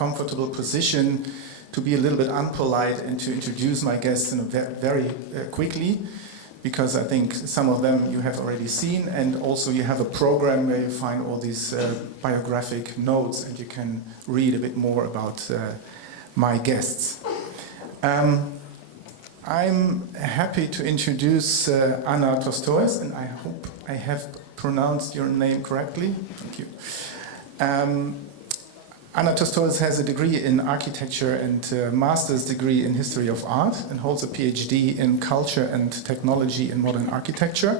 comfortable position to be a little bit unpolite and to introduce my guests in a very quickly, because I think some of them you have already seen, and also you have a program where you find all these biographic notes and you can read a bit more about my guests. I'm happy to introduce Anna Tostões, and I hope I have pronounced your name correctly. Thank you. Anna Tostões has a degree in architecture and a master's degree in history of art, and holds a PhD in culture and technology in modern architecture.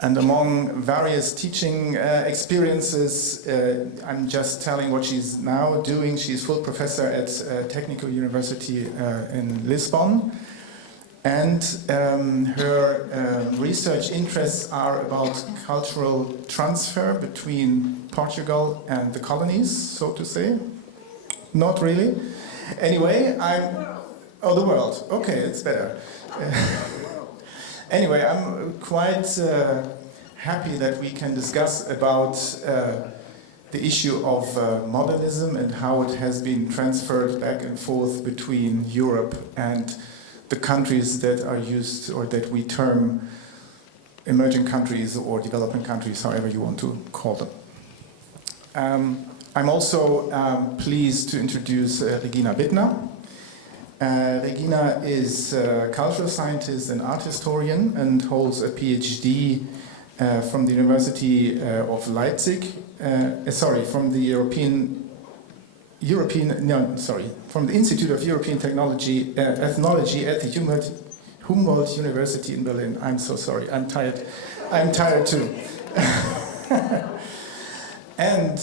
And among various teaching experiences, I'm just telling what she's now doing. She's full professor at Technical University in Lisbon. And her research interests are about cultural transfer between Portugal and the colonies, so to say. Not really. Anyway, Oh, the world. Okay, it's better. Anyway, I'm quite happy that we can discuss about the issue of modernism and how it has been transferred back and forth between Europe and the countries that are used, or that we term emerging countries or developing countries, however you want to call them. I'm also pleased to introduce Regina Bittner. Regina is a cultural scientist and art historian and holds a PhD from the University of Leipzig, from the from the Institute of European Ethnology at the Humboldt University in Berlin. I'm so sorry, I'm tired. I'm tired too. And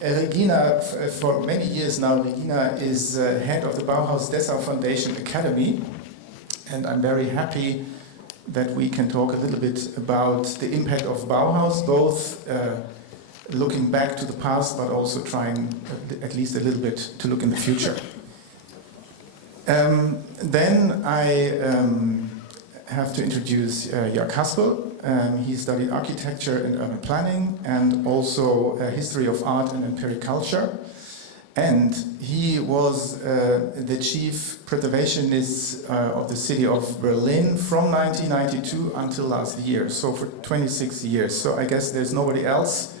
Regina, for many years now, Regina is head of the Bauhaus Dessau Foundation Academy, and I'm very happy that we can talk a little bit about the impact of Bauhaus, both looking back to the past, but also trying at least a little bit to look in the future. Then I have to introduce Jörg Haspel. He studied architecture and urban planning, and also history of art and empiric culture. And he was the chief preservationist of the city of Berlin from 1992 until last year, so for 26 years. So I guess there's nobody else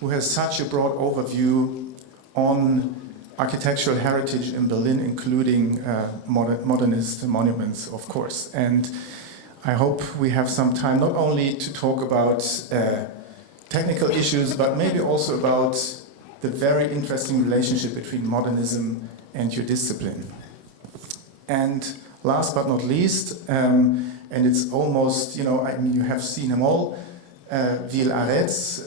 who has such a broad overview on architectural heritage in Berlin, including modernist monuments, of course. And I hope we have some time not only to talk about technical issues, but maybe also about the very interesting relationship between modernism and your discipline. And last but not least, and it's almost, you have seen them all, Wiel Arets,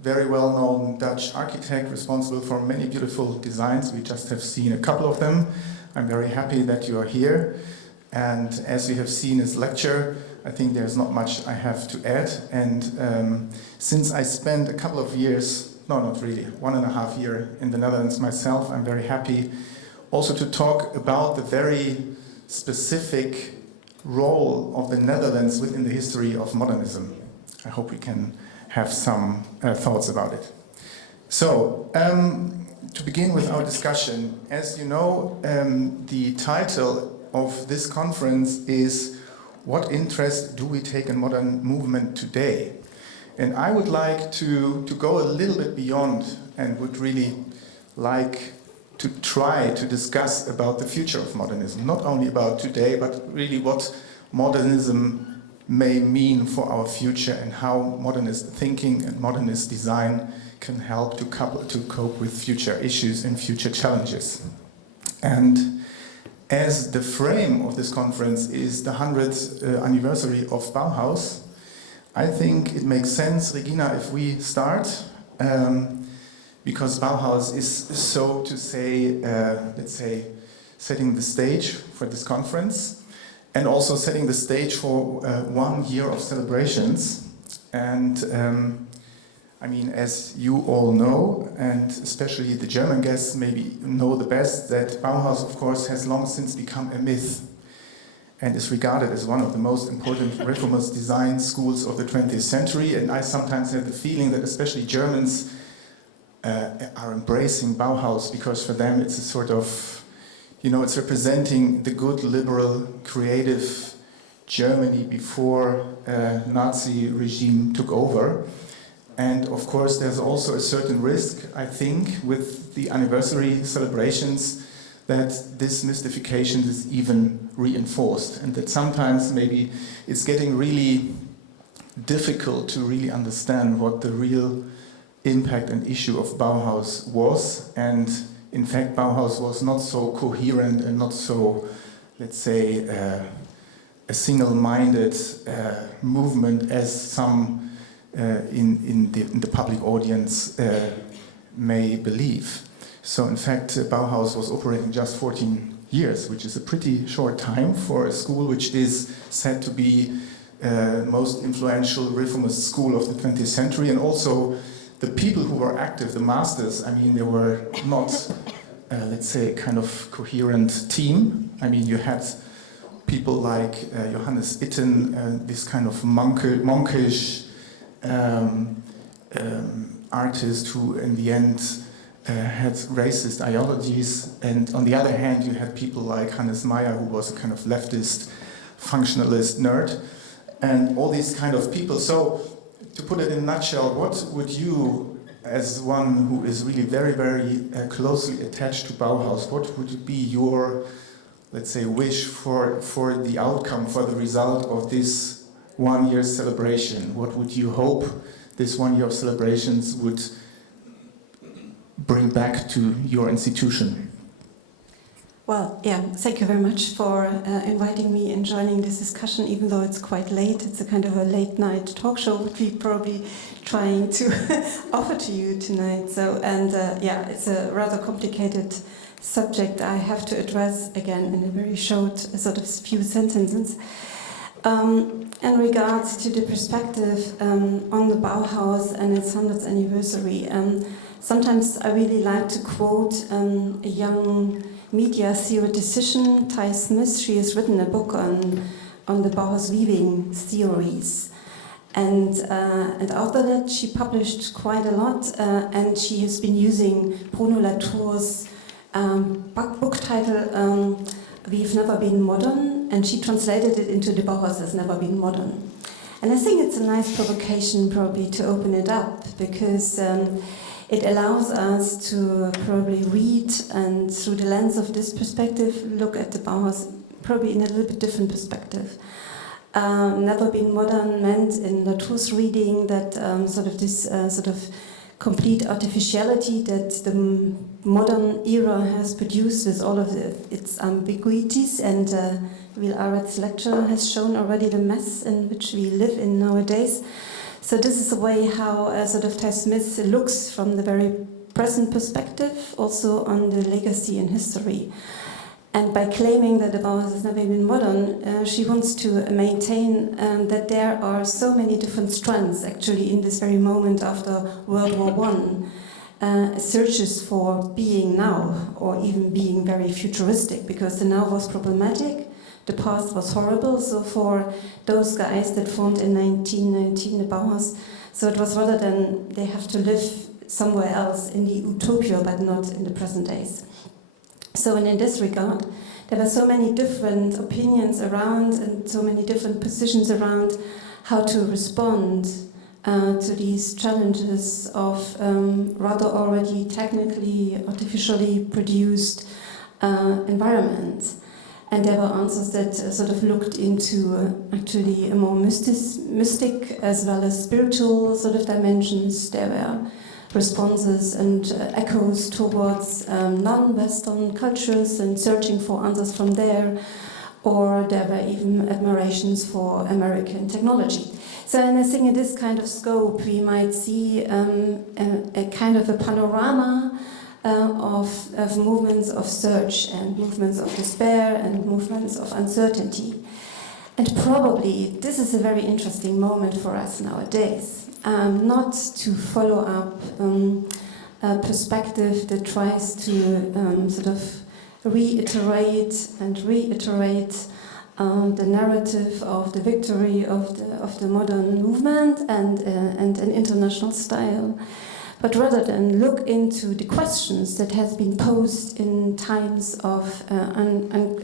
very well-known Dutch architect responsible for many beautiful designs. We just have seen a couple of them. I'm very happy that you are here. And as you have seen his lecture, I think there's not much I have to add. And since I spent a couple of years, no, not really, 1.5 years in the Netherlands myself, I'm very happy also to talk about the very specific role of the Netherlands within the history of modernism. I hope we can have some thoughts about it. So, to begin with our discussion, as you know, the title of this conference is "What Interest Do We Take in Modern Movement Today?" And I would like to go a little bit beyond, and would really like to try to discuss about the future of modernism, not only about today, but really what modernism may mean for our future, and how modernist thinking and modernist design can help to cope with future issues and future challenges. And as the frame of this conference is the 100th anniversary of Bauhaus, I think it makes sense, Regina, if we start, because Bauhaus is, so to say, let's say, setting the stage for this conference, and also setting the stage for 1 year of celebrations. And I mean, as you all know, and especially the German guests maybe know the best, that Bauhaus, of course, has long since become a myth and is regarded as one of the most important reformist design schools of the 20th century. And I sometimes have the feeling that especially Germans are embracing Bauhaus, because for them it's a sort of, it's representing the good, liberal, creative Germany before Nazi regime took over. And of course there's also a certain risk, I think, with the anniversary celebrations, that this mystification is even reinforced, and that sometimes maybe it's getting really difficult to really understand what the real impact and issue of Bauhaus was. And in fact Bauhaus was not so coherent and not so, let's say, a single-minded movement as some in the public audience may believe. So in fact Bauhaus was operating just 14 years, which is a pretty short time for a school which is said to be most influential reformist school of the 20th century. And also the people who were active, the masters, I mean, they were not, let's say, a kind of coherent team. I mean, you had people like Johannes Itten, this kind of monkish artist who in the end had racist ideologies. And on the other hand, you had people like Hannes Meyer, who was a kind of leftist, functionalist nerd, and all these kind of people. So, to put it in a nutshell, what would you, as one who is really very, very closely attached to Bauhaus, what would be your, let's say, wish for the outcome, for the result of this 1 year celebration? What would you hope this 1 year of celebrations would bring back to your institution? Well, yeah, thank you very much for inviting me and joining this discussion, even though it's quite late. It's a kind of a late night talk show, what we're probably trying to offer to you tonight. So, and yeah, it's a rather complicated subject I have to address again in a very short sort of few sentences. In regards to the perspective on the Bauhaus and its 100th anniversary, sometimes I really like to quote a young media theoretician, Ty Smith. She has written a book on the Bauhaus weaving theories. And after that she published quite a lot, and she has been using Bruno Latour's book title, We've Never Been Modern, and she translated it into The Bauhaus Has Never Been Modern. And I think it's a nice provocation probably to open it up, because it allows us to probably read, and through the lens of this perspective, look at the Bauhaus probably in a little bit different perspective. Never Been Modern meant in Latour's reading that sort of this sort of complete artificiality that the modern era has produced with all of its ambiguities, and Wiel Arets' lecture has shown already the mess in which we live in nowadays. So this is a way how sort of Ty Smith looks from the very present perspective, also on the legacy and history. And by claiming that the Bauhaus has never been modern, she wants to maintain that there are so many different strands actually in this very moment after World War I, searches for being now, or even being very futuristic, because the now was problematic. The past was horrible, so for those guys that formed in 1919 the Bauhaus, so it was rather than they have to live somewhere else in the utopia, but not in the present days. So in this regard, there were so many different opinions around and so many different positions around how to respond to these challenges of rather already technically, artificially produced environments. And there were answers that sort of looked into actually a more mystic as well as spiritual sort of dimensions. There were responses and echoes towards non-Western cultures and searching for answers from there, or there were even admirations for American technology. So and I think in this kind of scope we might see a kind of a panorama of movements of search and movements of despair and movements of uncertainty. And probably this is a very interesting moment for us nowadays, not to follow up a perspective that tries to sort of reiterate the narrative of the victory of the modern movement and an international style, but rather than look into the questions that has been posed in times of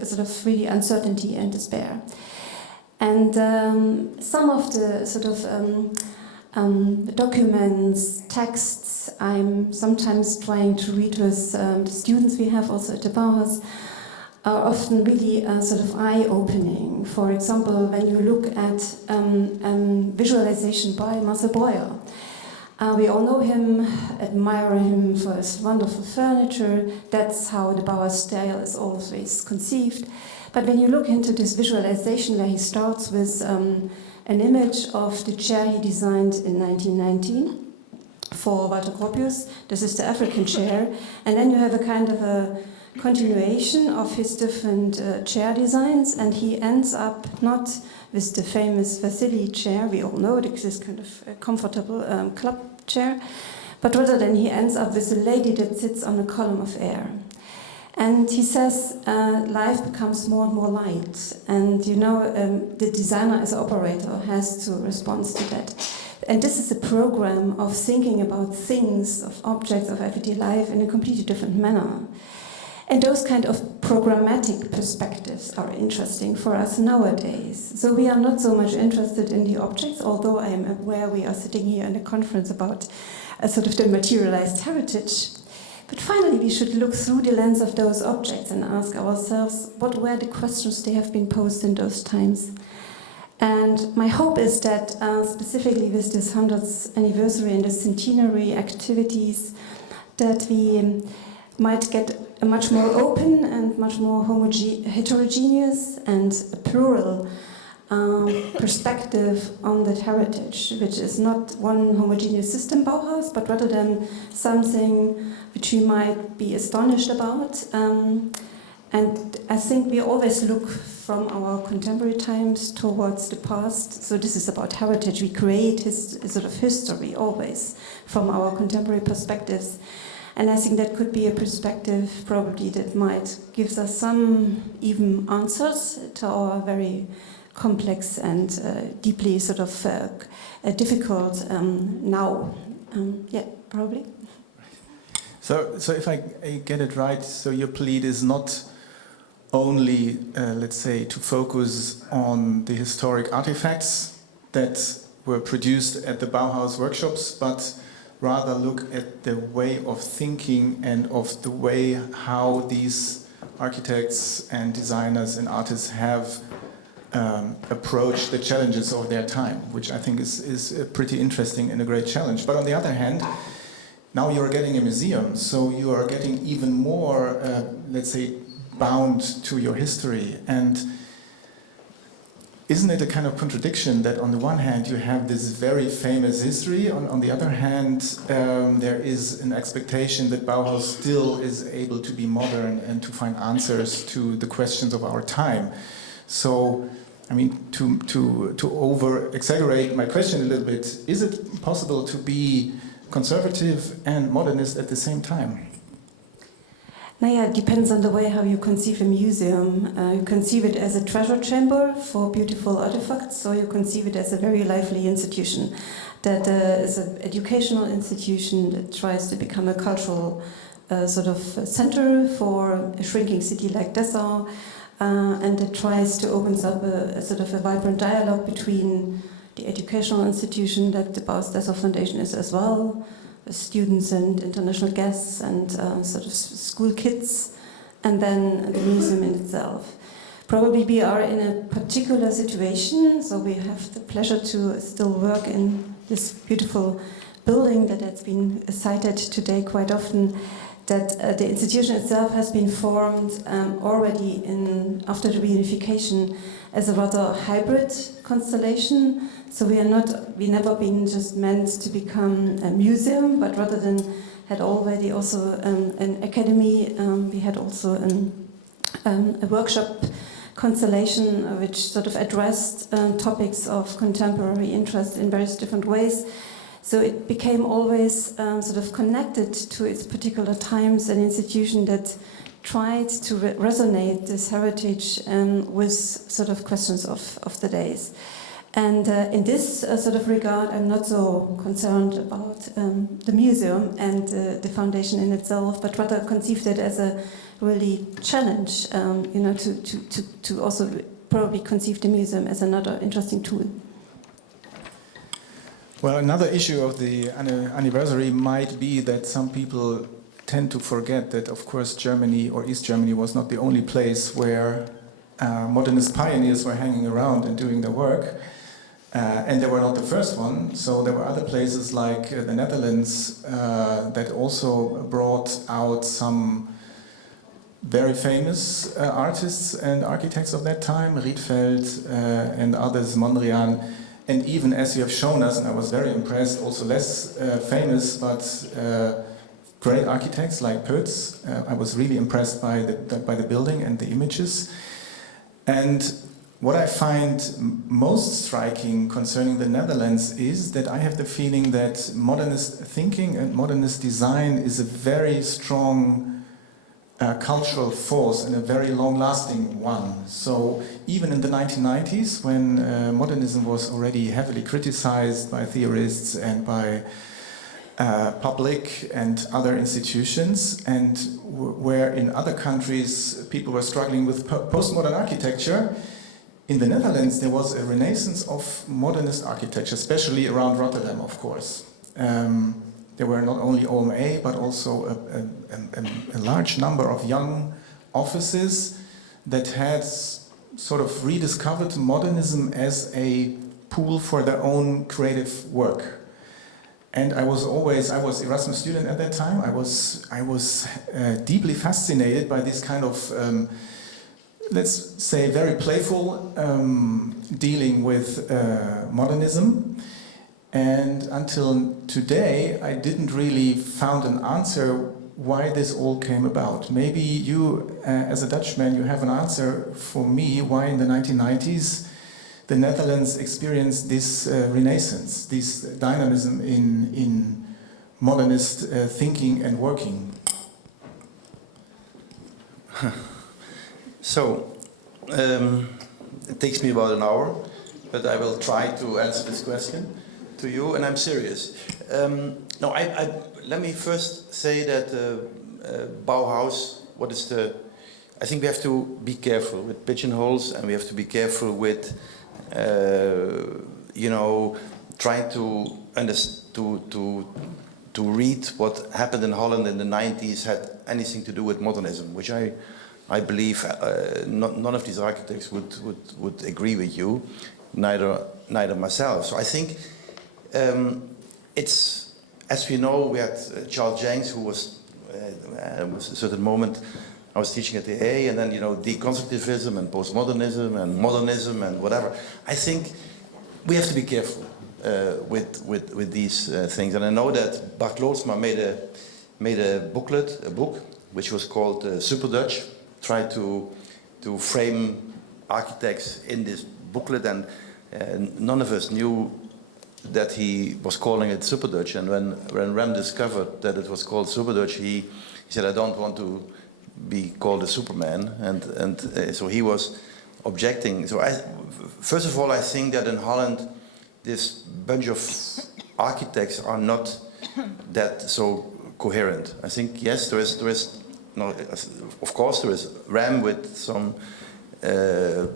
sort of really uncertainty and despair. And some of the sort of documents, texts I'm sometimes trying to read with the students we have also at the Bauhaus are often really sort of eye-opening. For example, when you look at visualization by Marcel Breuer, we all know him, admire him for his wonderful furniture. That's how the Bauhaus style is always conceived. But when you look into this visualization where he starts with an image of the chair he designed in 1919 for Walter Gropius, this is the African chair, and then you have a kind of a continuation of his different chair designs, and he ends up not with the famous Vasily chair, we all know this kind of comfortable club chair, but rather than he ends up with a lady that sits on a column of air. And he says life becomes more and more light, and you know the designer as an operator has to respond to that. And this is a program of thinking about things, of objects, of everyday life in a completely different manner. And those kind of programmatic perspectives are interesting for us nowadays. So we are not so much interested in the objects, although I am aware we are sitting here in a conference about a sort of the materialized heritage. But finally, we should look through the lens of those objects and ask ourselves, what were the questions they have been posed in those times? And my hope is that, specifically with this 100th anniversary and the centenary activities, that we might get a much more open and much more heterogeneous and plural perspective on that heritage, which is not one homogeneous system Bauhaus, but rather than something which we might be astonished about. And I think we always look from our contemporary times towards the past. So this is about heritage. We create sort of history always from our contemporary perspectives. And I think that could be a perspective probably that might give us some even answers to our very complex and deeply sort of difficult now. Yeah, probably. So if I get it right, so your plea is not only, let's say, to focus on the historic artifacts that were produced at the Bauhaus workshops, but rather look at the way of thinking and of the way how these architects and designers and artists have approached the challenges of their time, which I think is pretty interesting and a great challenge. But on the other hand, now you're getting a museum, so you are getting even more, let's say, bound to your history. And isn't it a kind of contradiction that on the one hand you have this very famous history, on the other hand there is an expectation that Bauhaus still is able to be modern and to find answers to the questions of our time? So, I mean, to over-exaggerate my question a little bit, is it possible to be conservative and modernist at the same time? Naja, it depends on the way how you conceive a museum. You conceive it as a treasure chamber for beautiful artifacts, or you conceive it as a very lively institution that is an educational institution that tries to become a cultural sort of center for a shrinking city like Dessau, and that tries to open up a sort of a vibrant dialogue between the educational institution that the Bauhaus Dessau Foundation is as well, students and international guests and sort of school kids, and then the museum in itself. Probably we are in a particular situation, so we have the pleasure to still work in this beautiful building that has been cited today quite often, that the institution itself has been formed already after the reunification as a rather hybrid constellation. So we never been just meant to become a museum, but rather than had already also an academy. We had also a workshop constellation which sort of addressed topics of contemporary interest in various different ways. So it became always sort of connected to its particular times, an institution that tried to resonate this heritage with sort of questions of the days. And in this sort of regard, I'm not so concerned about the museum and the foundation in itself, but rather conceived it as a really challenge, you know, to also probably conceive the museum as another interesting tool. Well, another issue of the anniversary might be that some people tend to forget that, of course, Germany or East Germany was not the only place where modernist pioneers were hanging around and doing their work. And they were not the first one, so there were other places like the Netherlands that also brought out some very famous artists and architects of that time, Rietveld and others, Mondrian, and even, as you have shown us, and I was very impressed, also less famous but great architects like Pötz. I was really impressed by the building and the images. And what I find most striking concerning the Netherlands is that I have the feeling that modernist thinking and modernist design is a very strong cultural force and a very long-lasting one. So even in the 1990s, when modernism was already heavily criticized by theorists and by public and other institutions, and where in other countries people were struggling with postmodern architecture, in the Netherlands there was a renaissance of modernist architecture, especially around Rotterdam, of course. There were not only OMA, but also a large number of young offices that had sort of rediscovered modernism as a pool for their own creative work. And I was Erasmus student at that time. I was deeply fascinated by this kind of, let's say, very playful dealing with modernism. And until today, I didn't really found an answer why this all came about. Maybe you, as a Dutchman, you have an answer for me why in the 1990s the Netherlands experienced this renaissance, this dynamism in modernist thinking and working. So, it takes me about an hour, but I will try to answer this question to you, and I'm serious. Let me first say that Bauhaus, I think we have to be careful with pigeonholes, and we have to be careful with, trying to read what happened in Holland in the 90s had anything to do with modernism, which I believe none of these architects would agree with you, neither myself. So I think it's, as we know, we had Charles Jenks, who was at a certain moment, I was teaching at the A, and then, deconstructivism and postmodernism and modernism and whatever. I think we have to be careful with these things. And I know that Bart Loodsma made a book, which was called Super Dutch, tried to frame architects in this booklet, and none of us knew that he was calling it Super Dutch. And when Rembrandt discovered that it was called Super Dutch, he said, I don't want to be called a Superman, and so he was objecting. So first of all, I think that in Holland, this bunch of architects are not that so coherent. I think, yes, there is no, of course there is Ram with some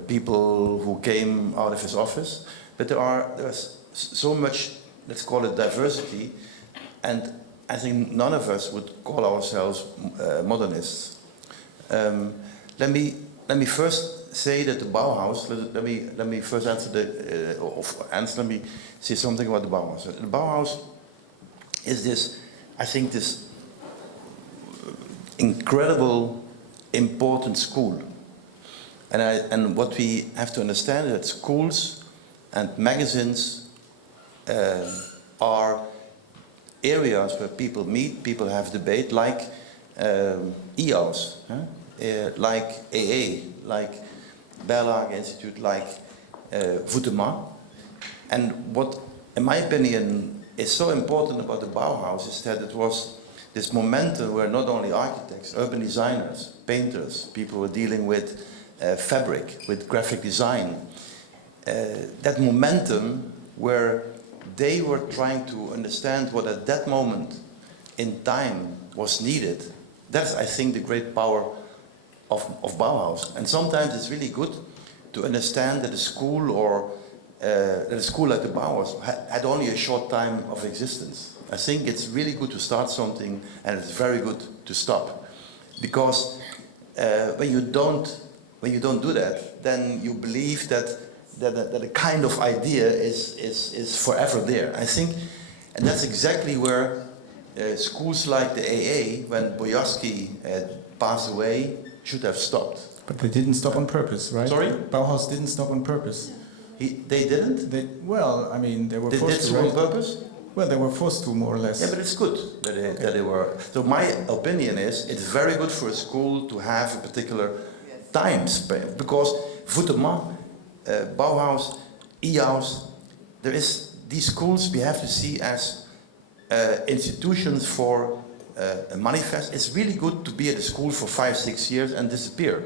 people who came out of his office, but there's so much, let's call it diversity, and I think none of us would call ourselves modernists. Let me first say that the Bauhaus. Let me first answer let me say something about the Bauhaus. The Bauhaus is this, I think, this incredible, important school, and what we have to understand is that schools and magazines are areas where people meet, people have debate, like EOS, like AA, like Berlage Institute, like Voetema. And what, in my opinion, is so important about the Bauhaus is that it was this momentum where not only architects, urban designers, painters, people were dealing with fabric, with graphic design, that momentum where they were trying to understand what at that moment in time was needed. That's, I think, the great power of Bauhaus. And sometimes it's really good to understand that a school or that a school like the Bauhaus had only a short time of existence. I think it's really good to start something, and it's very good to stop, because when you don't do that, then you believe that a kind of idea is forever there. I think, and that's exactly where schools like the AA, when Boyarsky passed away, should have stopped. But they didn't stop on purpose, right? Sorry? Bauhaus didn't stop on purpose. They didn't? They were They forced did to. so on Right? purpose? Well, they were forced to, more or less. Yeah, but it's good that they were. So my opinion is, it's very good for a school to have a particular time span, because Voeteman, Bauhaus, IAUS, there is these schools we have to see as institutions for a manifest. It's really good to be at a school for 5-6 years and disappear.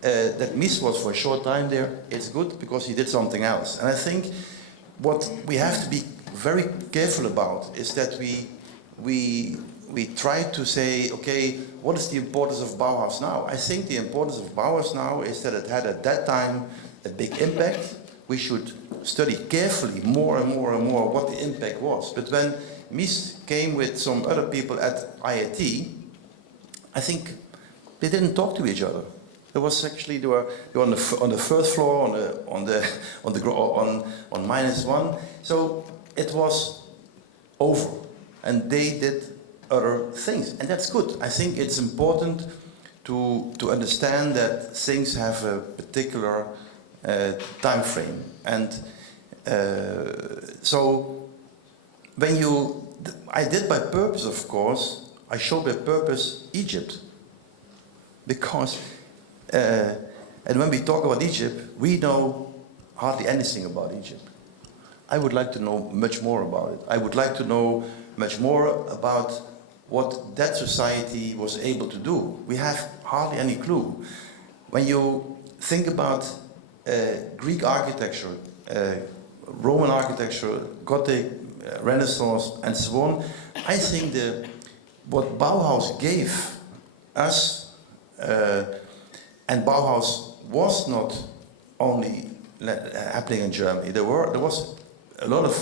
That Mies was for a short time there. It's good because he did something else. And I think what we have to be very careful about is that we try to say, okay, what is the importance of Bauhaus now? I think the importance of Bauhaus now is that it had at that time a big impact. We should study carefully more and more and more what the impact was. But when Mies came with some other people at IIT, I think they didn't talk to each other. It was actually they were on the first floor on -1. So it was over, and they did other things, and that's good. I think it's important to understand that things have a particular time frame, and so when I did by purpose, of course, I showed by purpose Egypt, because and when we talk about Egypt, we know hardly anything about Egypt. I would like to know much more about it. I would like to know much more about what that society was able to do. We have hardly any clue. When you think about Greek architecture, Roman architecture, Gothic, Renaissance, and so on, I think what Bauhaus gave us, and Bauhaus was not only happening in Germany. There was a lot of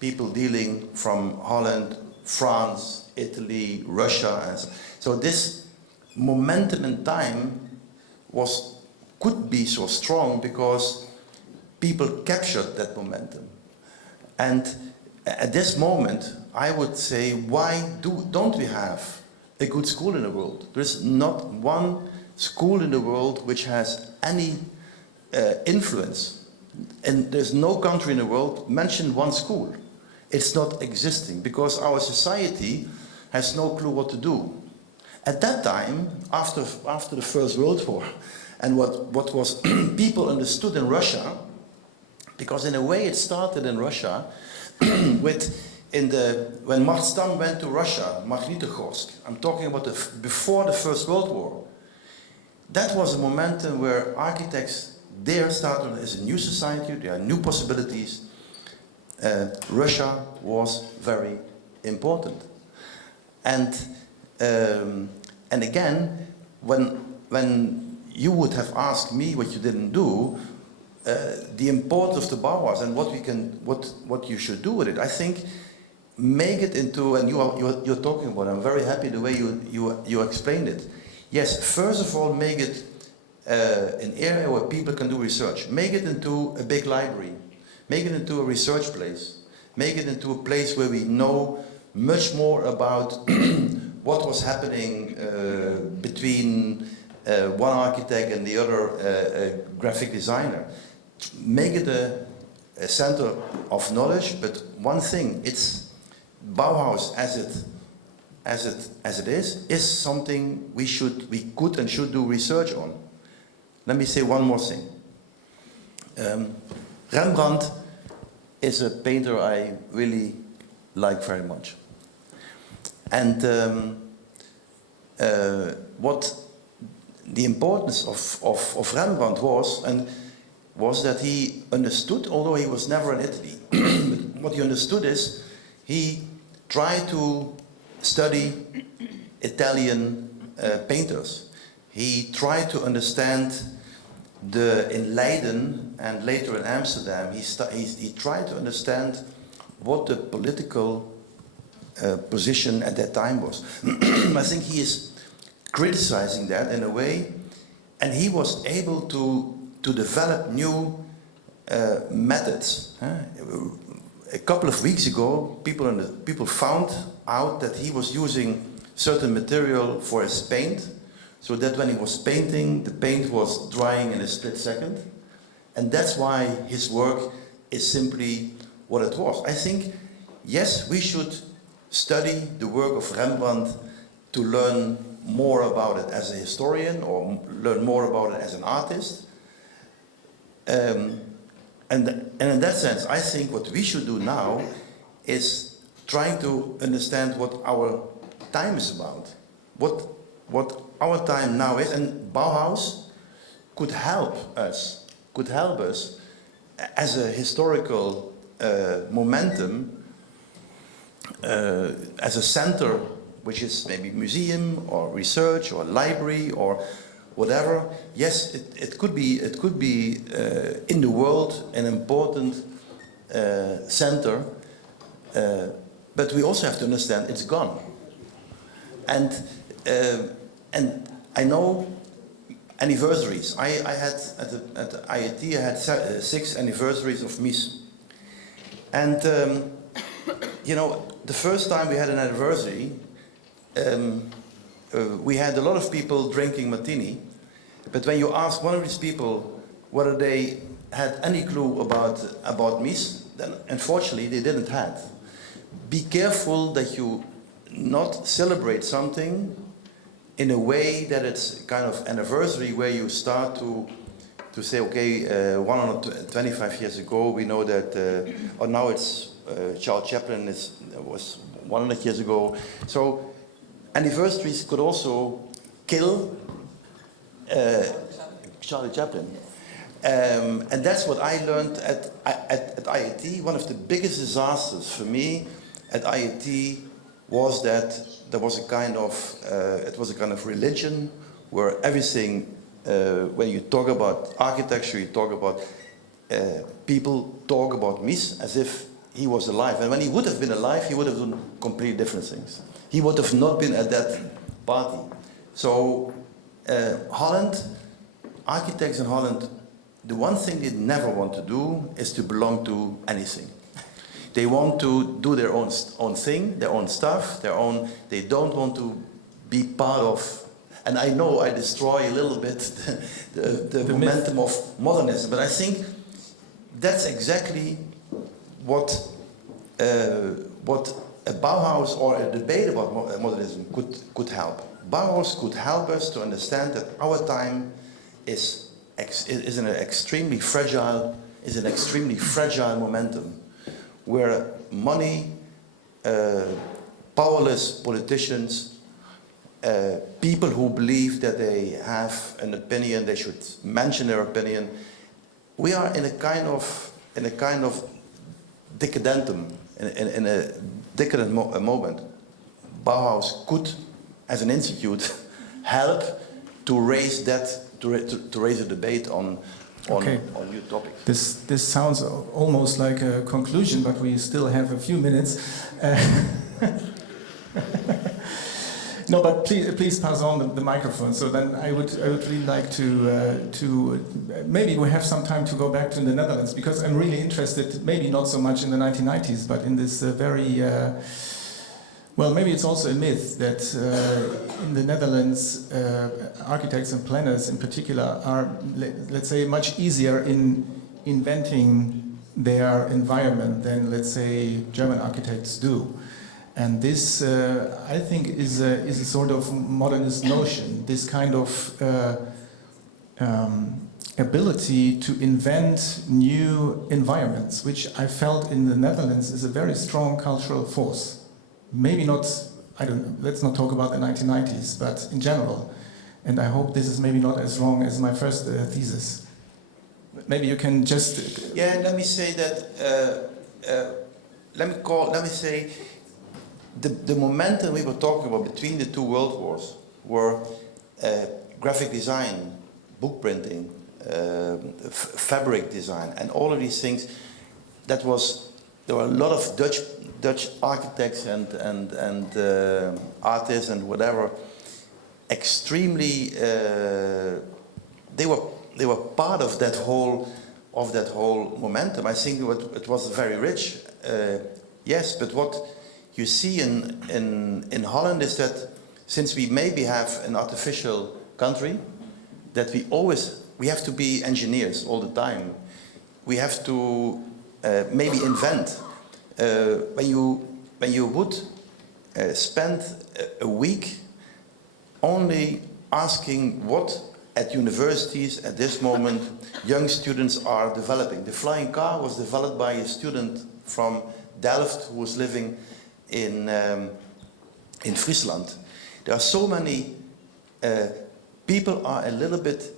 people dealing from Holland, France, Italy, Russia, and so this momentum in time could be so strong because people captured that momentum. And at this moment, I would say, why don't we have a good school in the world? There is not one school in the world which has any influence. And there's no country in the world, mention one school. It's not existing because our society has no clue what to do. At that time, after the First World War, and what was people understood in Russia, because in a way it started in Russia when Marstam went to Russia, Magnitogorsk. I'm talking about before the First World War. That was a momentum where architects there started as a new society. There are new possibilities. Russia was very important. And again, when you would have asked me what you didn't do, the importance of the Bauhaus and what you should do with it, I think make it into, and you're talking about, I'm very happy the way you explained it. Yes, first of all, make it an area where people can do research. Make it into a big library. Make it into a research place. Make it into a place where we know much more about what was happening between one architect and the other graphic designer. Make it a center of knowledge, but one thing, it's Bauhaus as it is something we could and should do research on. Let me say one more thing. Rembrandt is a painter I really like very much. And what the importance of Rembrandt was, and was that he understood, although he was never in Italy, but what he understood is he tried to study Italian painters. He tried to understand in Leiden and later in Amsterdam, he tried to understand what the political position at that time was. I think he is criticizing that in a way, and he was able to develop new methods. A couple of weeks ago, people found out that he was using certain material for his paint, so that when he was painting, the paint was drying in a split second. And that's why his work is simply what it was. I think, yes, we should study the work of Rembrandt to learn more about it as a historian or learn more about it as an artist. And in that sense, I think what we should do now is trying to understand what our time is about, what our time now is, and Bauhaus could help us as a historical momentum, as a center, which is maybe museum or research or library or whatever. Yes, it could be in the world an important center, but we also have to understand it's gone. And I know anniversaries. I had at the IIT I had 6 anniversaries of Mies, and you know, the first time we had an anniversary, we had a lot of people drinking martini, but when you ask one of these people whether they had any clue about Mies, then unfortunately they didn't have. Be careful that you not celebrate something in a way that it's kind of anniversary where you start to say, okay, 125 years ago we know that, or now it's Charles Chaplin was 100 years ago. So anniversaries could also kill Charlie Chaplin. And that's what I learned at IIT. One of the biggest disasters for me at IIT was that there was a kind of religion where everything, when you talk about architecture, you talk about people talk about Mies as if he was alive. And when he would have been alive, he would have done completely different things. He would have not been at that party. So Holland, architects in Holland, the one thing they never want to do is to belong to anything. They want to do their own thing, their own stuff, they don't want to be part of, and I know I destroy a little bit the momentum of modernism, but I think that's exactly what a Bauhaus or a debate about modernism could help. Bauhaus could help us to understand that our time is an extremely fragile momentum, where money, powerless politicians, people who believe that they have an opinion, they should mention their opinion. We are in a kind of decadentum, in a decadent moment. Bauhaus could, as an institute, help to raise that, to raise a debate on new topics. This sounds almost like a conclusion, but we still have a few minutes. No, but please pass on the microphone. So then I would really like to maybe we have some time to go back to the Netherlands, because I'm really interested, maybe not so much in the 1990s, but in this very well, maybe it's also a myth that in the Netherlands, architects and planners in particular are, let's say, much easier in inventing their environment than, let's say, German architects do. And this, I think, is a sort of modernist notion, this kind of ability to invent new environments, which I felt in the Netherlands is a very strong cultural force. Maybe not, I don't know, let's not talk about the 1990s, but in general. And I hope this is maybe not as wrong as my first thesis. maybe you can just... Yeah, let me say that, let me say, the momentum we were talking about between the two world wars were graphic design, book printing, fabric design, and all of these things. There were a lot of Dutch architects and artists and whatever. Extremely, they were part of that whole momentum. I think it was very rich. Yes, but what you see in Holland is that since we maybe have an artificial country, that we have to be engineers all the time. We have to maybe invent. When you would spend a week only asking what at universities at this moment young students are developing. The flying car was developed by a student from Delft who was living in Friesland. There are so many people are a little bit,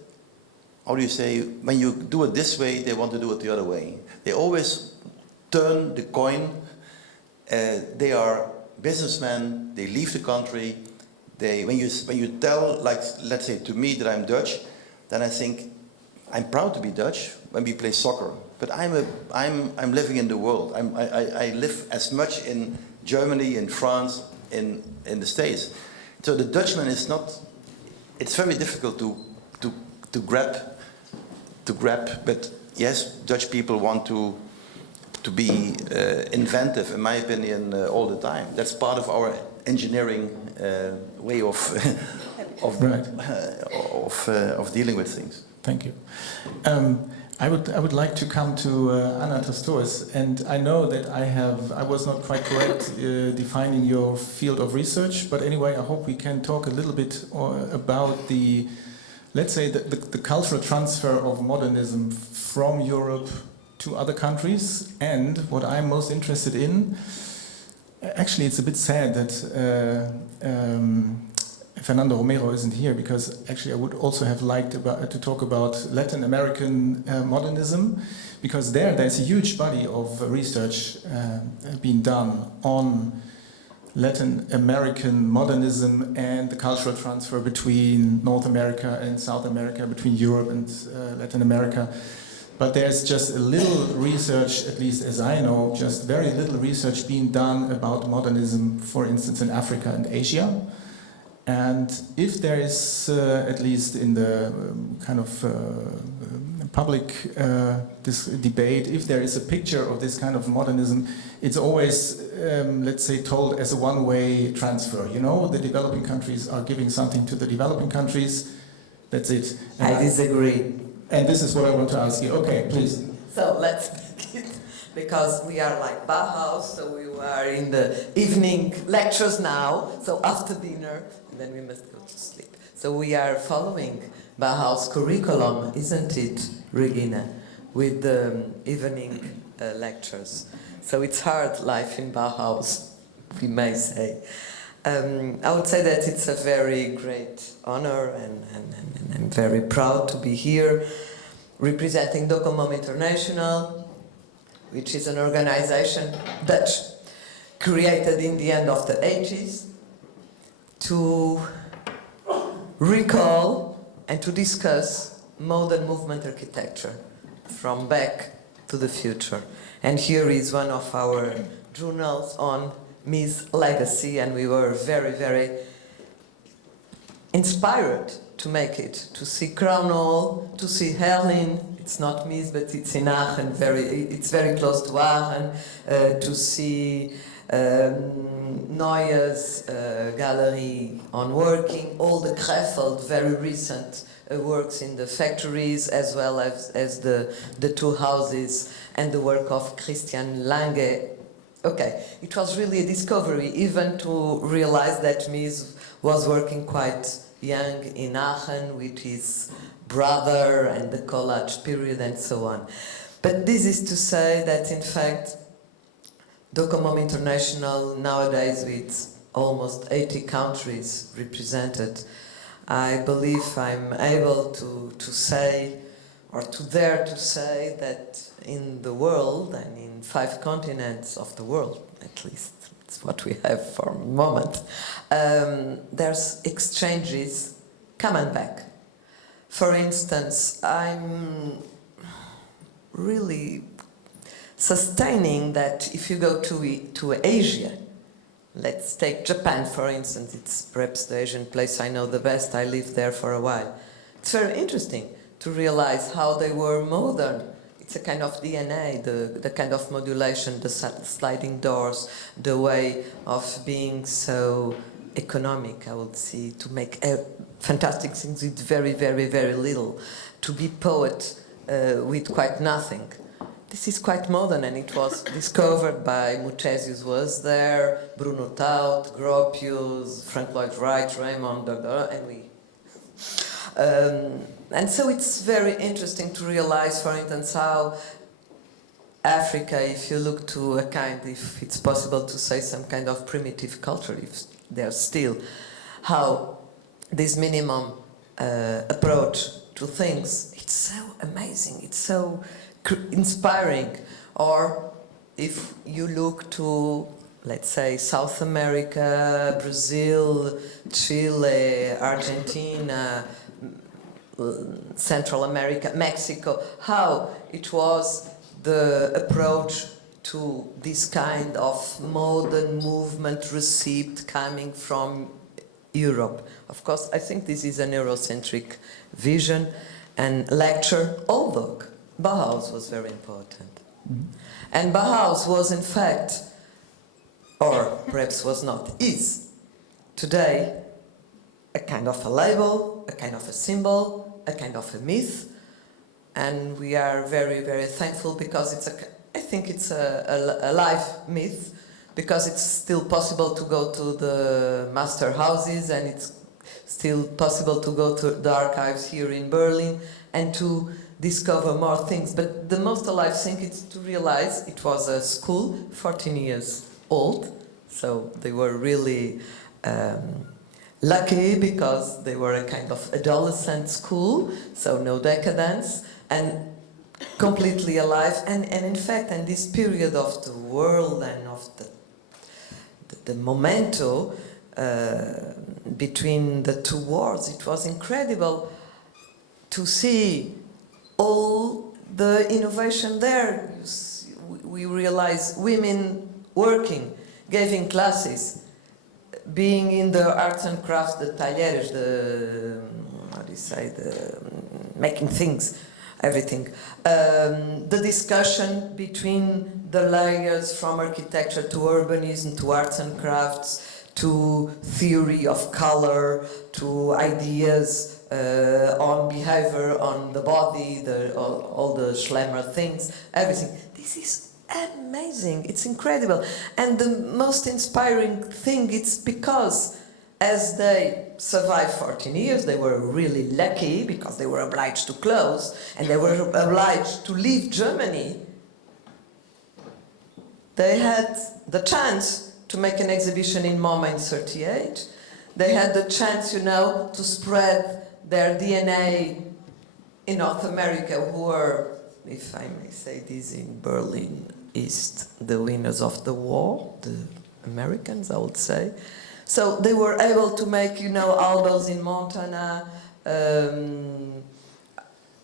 how do you say, when you do it this way, they want to do it the other way. They always turn the coin. They are businessmen, they leave the country. When you tell, like, let's say to me that I'm Dutch, then I think I'm proud to be Dutch when we play soccer. But I'm living in the world. I live as much in Germany, in France, in the States. So the Dutchman is not. It's very difficult to grab. But yes, Dutch people want to be inventive, in my opinion, all the time. That's part of our engineering way of dealing with things. Thank you. I would like to come to Anna Tostões, and I know that I was not quite correct defining your field of research, but anyway, I hope we can talk a little bit about the, let's say, the cultural transfer of modernism from Europe to other countries. And what I'm most interested in, actually it's a bit sad that Fernando Romero isn't here, because actually I would also have liked to talk about Latin American modernism, because there's a huge body of research being done on Latin American modernism and the cultural transfer between North America and South America, between Europe and Latin America. But there's just a little research, at least as I know, just very little research being done about modernism, for instance, in Africa and Asia. And if there is, at least in the kind of public this debate, if there is a picture of this kind of modernism, it's always, let's say, told as a one-way transfer. You know, the developing countries are giving something to the developing countries. That's it. And I disagree. And this is what I want to ask you. Okay, please. So let's make it, because we are like Bauhaus, so we are in the evening lectures now, so after dinner, then we must go to sleep. So we are following Bauhaus curriculum, isn't it, Regina, with the evening lectures. So it's hard life in Bauhaus, we may say. I would say that it's a very great honor, and I'm very proud to be here representing Docomomo International, which is an organization Dutch, created in the end of the 80s to recall and to discuss modern movement architecture from back to the future. And here is one of our journals on Mies' legacy, and we were very, very inspired to make it, to see Crown Hall, to see Herlin. It's not Mies, but it's in Aachen, it's very close to Aachen, to see Neuer's gallery on working, all the Krefeld, very recent works in the factories, as well as the two houses and the work of Christian Lange. Okay, it was really a discovery, even to realize that Mies was working quite young in Aachen with his brother and the collage period and so on. But this is to say that, in fact, Docomomo International nowadays, with almost 80 countries represented, I believe I'm able to say or to dare to say that in the world, and in 5 continents of the world, at least, it's what we have for a moment, there's exchanges coming back. For instance, I'm really sustaining that if you go to Asia, let's take Japan for instance, it's perhaps the Asian place I know the best, I lived there for a while. It's very interesting to realize how they were modern. It's a kind of DNA, the kind of modulation, the sliding doors, the way of being so economic, I would say, to make fantastic things with very, very, very little, to be poet with quite nothing. This is quite modern, and it was discovered by Mucesius was there, Bruno Taut, Gropius, Frank Lloyd Wright, Raymond, and we. And so it's very interesting to realize, for instance, how Africa, if you look to a kind, if it's possible to say some kind of primitive culture, if there's still, how this minimum approach to things, it's so amazing, it's so inspiring. Or if you look to, let's say, South America, Brazil, Chile, Argentina, Central America, Mexico, how it was the approach to this kind of modern movement received coming from Europe. Of course, I think this is an Eurocentric vision and lecture, although Bauhaus was very important. Mm-hmm. And Bauhaus was in fact, or perhaps was not, is today a kind of a label, a kind of a symbol, a kind of a myth, and we are very, very thankful because I think it's a live myth, because it's still possible to go to the master houses, and it's still possible to go to the archives here in Berlin and to discover more things. But the most alive thing is to realize it was a school, 14 years old, so they were really lucky because they were a kind of adolescent school, so no decadence, and completely alive. And in fact, in this period of the world and of the momento between the two wars, it was incredible to see all the innovation there. We realize women working, giving classes, being in the arts and crafts, the talleres, making things, everything. The discussion between the layers from architecture to urbanism, to arts and crafts, to theory of color, to ideas on behavior, on the body, all the Schlemmer things, everything. This is amazing, it's incredible. And the most inspiring thing, it's because as they survived 14 years, they were really lucky because they were obliged to close and they were obliged to leave Germany. They had the chance to make an exhibition in MoMA in 1938. They had the chance, to spread their DNA in North America, who were, if I may say this in Berlin East, the winners of the war, the Americans, I would say. So they were able to make, albums in Montana,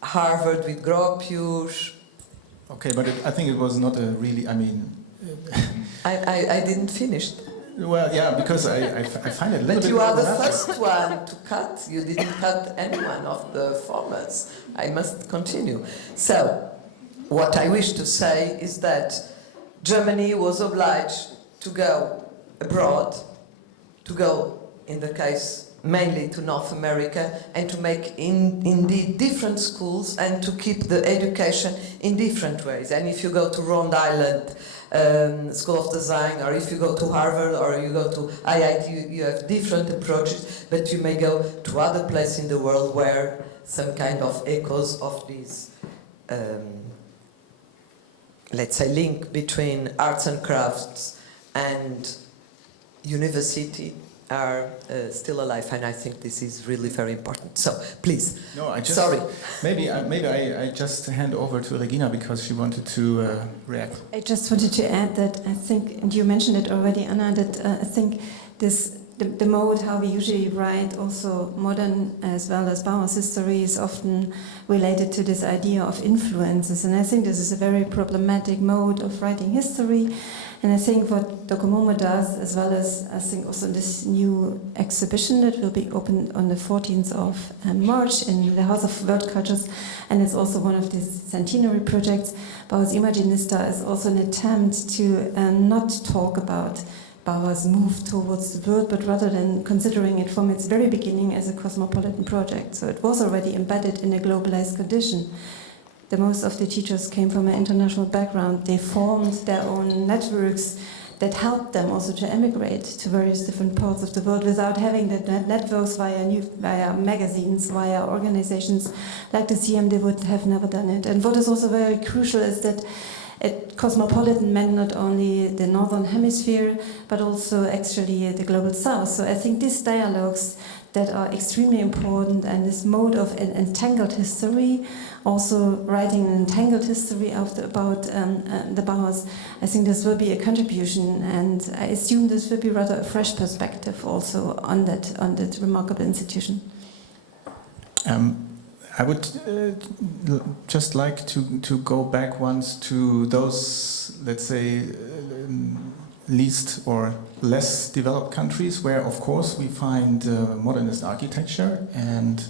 Harvard with Gropius. Okay, but I think it was not a really, I didn't finish. Well, yeah, because I find it a little bit... But you are the first one to cut. You didn't cut any one of the formats. I must continue. So, what I wish to say is that Germany was obliged to go abroad, to go, in the case, mainly to North America, and to make indeed different schools and to keep the education in different ways. And if you go to Rhode Island School of Design, or if you go to Harvard, or you go to IIT, you have different approaches, but you may go to other places in the world where some kind of echoes of this, let's say, link between arts and crafts and university are still alive, and I think this is really very important. So, please. No, I just, sorry. Maybe I just hand over to Regina because she wanted to react. I just wanted to add that I think, and you mentioned it already, Anna, that I think the mode how we usually write also modern as well as Bauhaus history is often related to this idea of influences, and I think this is a very problematic mode of writing history. And I think what Docomomo does, as well as I think also this new exhibition that will be opened on the 14th of March in the House of World Cultures, and it's also one of these centenary projects, Bauhaus Imaginista, is also an attempt to not talk about Bauhaus' move towards the world, but rather than considering it from its very beginning as a cosmopolitan project. So it was already embedded in a globalized condition. The most of the teachers came from an international background. They formed their own networks that helped them also to emigrate to various different parts of the world without having the networks via magazines, via organizations like the CM. They would have never done it. And what is also very crucial is that cosmopolitan meant not only the northern hemisphere, but also actually the global south. So I think these dialogues that are extremely important, and this mode of an entangled history, also writing an entangled history about the Bauhaus, I think this will be a contribution, and I assume this will be rather a fresh perspective also on that remarkable institution. I would just like to go back once to those, let's say, least or less developed countries where, of course, we find modernist architecture, and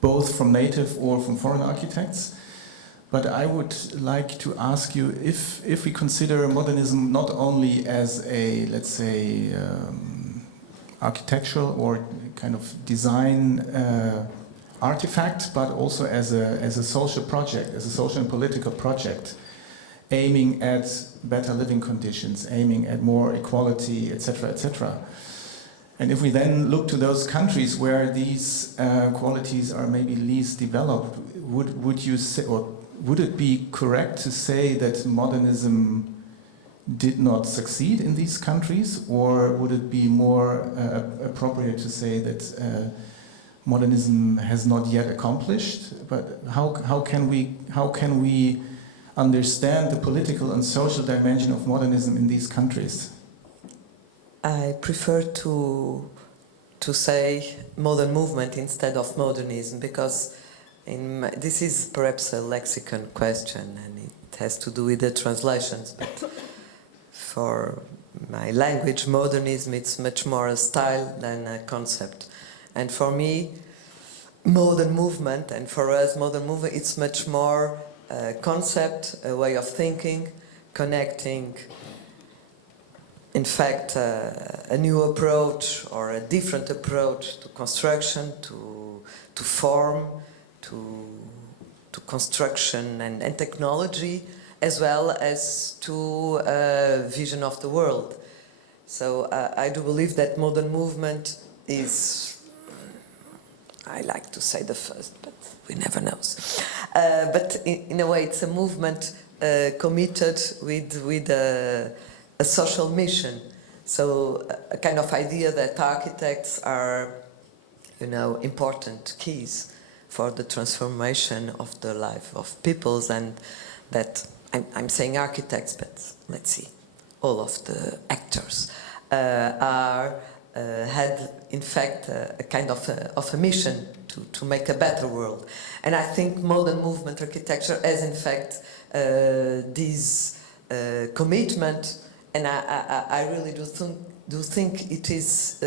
both from native or from foreign architects. But I would like to ask you if we consider modernism not only as a, let's say, architectural or kind of design artifact, but also as a social project, as a social and political project, aiming at better living conditions, aiming at more equality, etc., etc. And if we then look to those countries where these qualities are maybe least developed, would you say, or would it be correct to say that modernism did not succeed in these countries, or would it be more appropriate to say that modernism has not yet accomplished? But how can we understand the political and social dimension of modernism in these countries? I prefer to say modern movement instead of modernism, because this is perhaps a lexicon question and it has to do with the translations. But for my language, modernism, it's much more a style than a concept. And for me, modern movement, and for us, modern movement, it's much more a concept, a way of thinking, connecting, in fact, a new approach or a different approach to construction, to form, to construction and technology, as well as to a vision of the world. So I do believe that modern movement is, I like to say the first, but we never know. But in a way, it's a movement committed with a social mission. So a kind of idea that architects are, important keys for the transformation of the life of peoples, and that I'm saying architects, but let's see, all of the actors had in fact a kind of a mission to make a better world. And I think modern movement architecture has in fact this commitment, and I really do think it is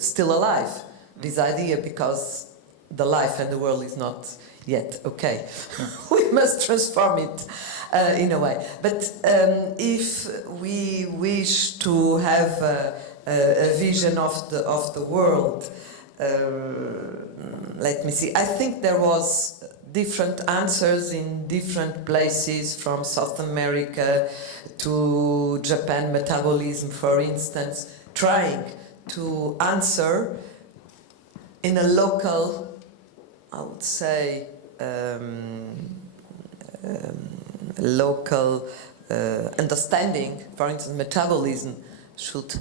still alive, this idea, because the life and the world is not yet okay. We must transform it in a way. But if we wish to have a vision of the world, let me see. I think there was different answers in different places, from South America to Japan, metabolism, for instance, trying to answer in a local, I would say, local understanding. For instance, metabolism should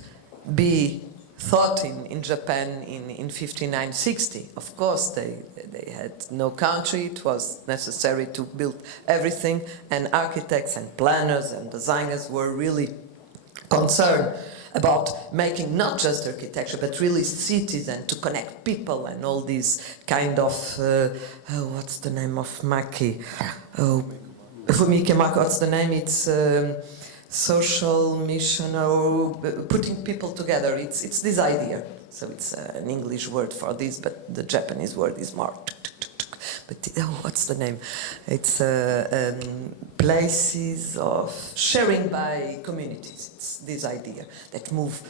be thought in Japan in 59-60. Of course, they had no country. It was necessary to build everything, and architects and planners and designers were really concerned about making not just architecture, but really cities and to connect people and all these kind of, what's the name of Maki? What's the name? It's social mission, or putting people together. It's this idea. So it's an English word for this, but the Japanese word is more. But what's the name? It's places of sharing by communities. It's this idea that move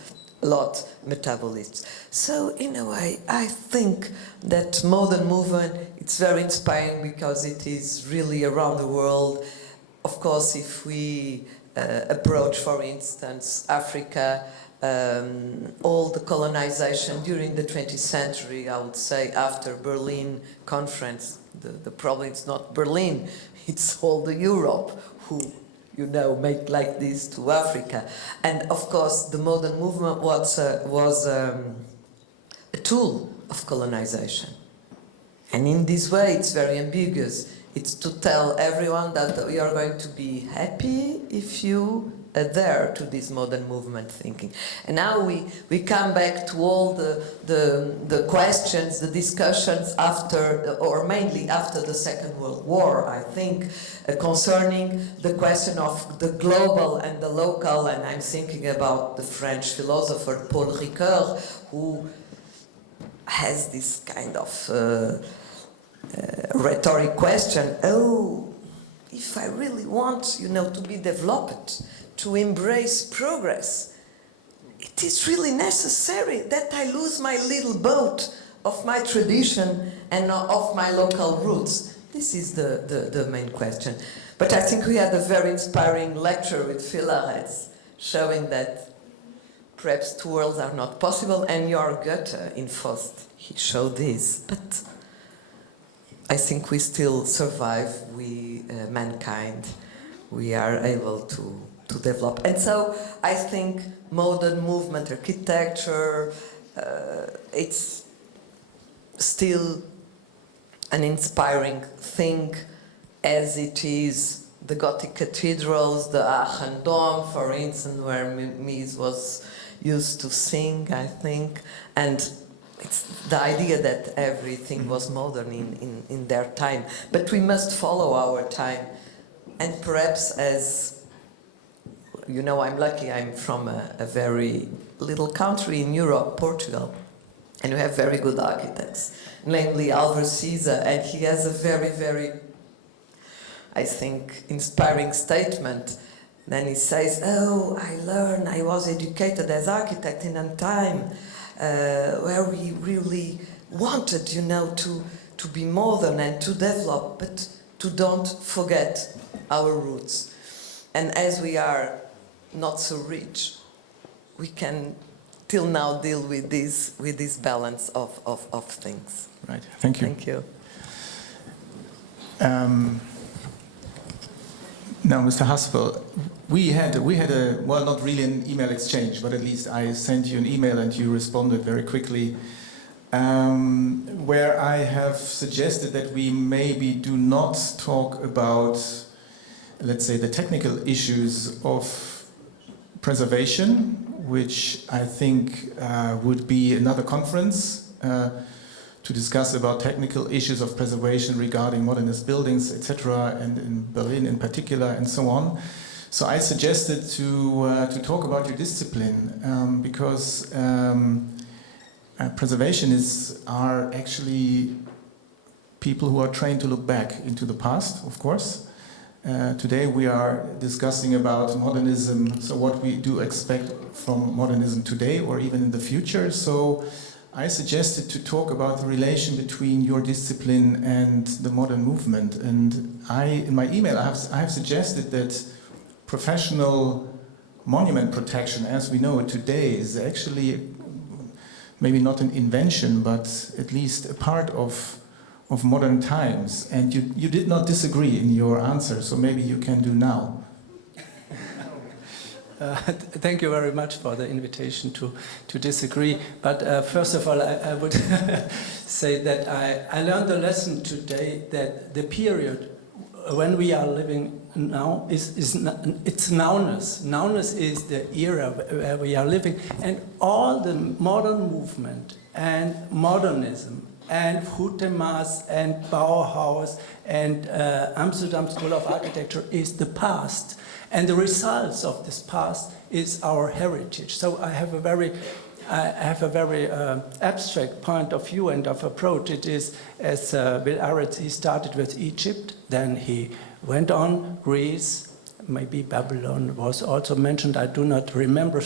a lot metabolists. So in a way, I think that modern movement, it's very inspiring because it is really around the world. Of course, if we approach, for instance, Africa, all the colonization during the 20th century, I would say after Berlin Conference, the problem is not Berlin, it's all the Europe who, you know, make like this to Africa. And of course, the modern movement was a tool of colonization. And in this way, it's very ambiguous. It's to tell everyone that we are going to be happy if you adhere to this modern movement thinking. And now we come back to all the questions, the discussions after, or mainly after the Second World War, I think, concerning the question of the global and the local, and I'm thinking about the French philosopher Paul Ricoeur, who has this kind of rhetoric question, if I really want, you know, to be developed, to embrace progress, it is really necessary that I lose my little boat of my tradition and of my local roots. This is the main question. But I think we had a very inspiring lecture with Wiel Arets, showing that perhaps two worlds are not possible, and Jörg Haspel in Faust, he showed this. But I think we still survive, mankind, we are able to develop. And so I think modern movement architecture, it's still an inspiring thing, as it is the Gothic cathedrals, the Aachen Dome, for instance, where Mies was used to sing, I think, and it's the idea that everything was modern in their time. But we must follow our time, and perhaps as you know, I'm lucky, I'm from a very little country in Europe, Portugal, and we have very good architects, namely Álvaro Siza, and he has a very, very, I think, inspiring statement. Then he says, I was educated as architect in a time where we really wanted, you know, to be modern and to develop, but to don't forget our roots. And as we are not so rich, we can till now deal with this balance of things. Right. Thank you. Thank you. Now, Mr. Haspel, we had a, well, not really an email exchange, but at least I sent you an email and you responded very quickly, where I have suggested that we maybe do not talk about, let's say, the technical issues of preservation, which I think would be another conference to discuss about technical issues of preservation regarding modernist buildings, etc., and in Berlin in particular, and so on. So I suggested to talk about your discipline, because preservationists are actually people who are trained to look back into the past, of course. Today we are discussing about modernism, so what we do expect from modernism today or even in the future. So I suggested to talk about the relation between your discipline and the modern movement. And in my email, I have suggested that professional monument protection, as we know it today, is actually maybe not an invention, but at least a part of modern times. And you did not disagree in your answer, so maybe you can do now. Thank you very much for the invitation to disagree. But first of all, I would say that I learned the lesson today that the period when we are living now it's nowness. Nowness is the era where we are living, and all the modern movement and modernism and Hutemas and Bauhaus and Amsterdam School of Architecture is the past. And the results of this past is our heritage. So I have a very abstract point of view and of approach. It is, as Wiel Arets, he started with Egypt, then he went on Greece, maybe Babylon was also mentioned, I do not remember,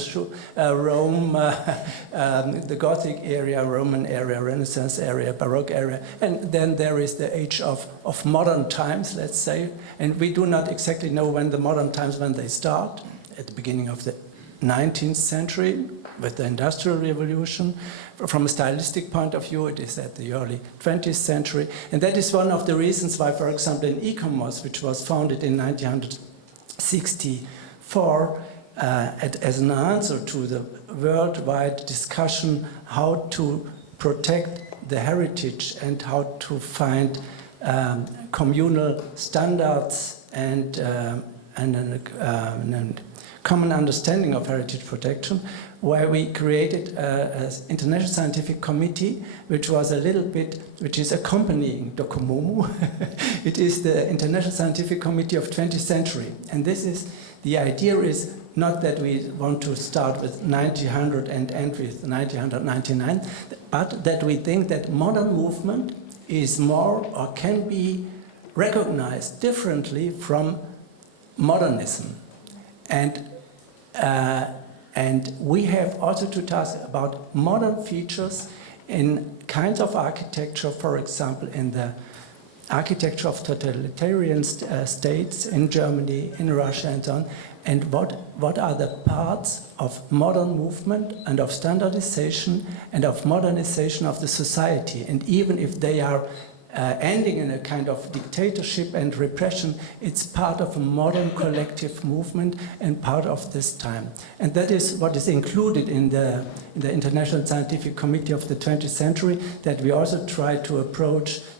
Rome, the Gothic area, Roman area, Renaissance area, Baroque area, and then there is the age of modern times, let's say, and we do not exactly know when the modern times, when they start, at the beginning of the 19th century, with the Industrial Revolution. From a stylistic point of view, it is at the early 20th century, and that is one of the reasons why, for example, in DoCoMo, which was founded in 1964, as an answer to the worldwide discussion how to protect the heritage and how to find communal standards and a common understanding of heritage protection, where we created an international scientific committee, which was which is accompanying DoCoMomo. It is the International Scientific Committee of 20th Century. And the idea is not that we want to start with 1900 and end with 1999, but that we think that modern movement is more or can be recognized differently from modernism. And we have also to talk about modern features in kinds of architecture, for example, in the architecture of totalitarian states in Germany, in Russia, and so on. And what are the parts of modern movement and of standardization and of modernization of the society? And even if they are ending in a kind of dictatorship and repression, it's part of a modern collective movement and part of this time. And that is what is included in the International Scientific Committee of the 20th century, that we also try to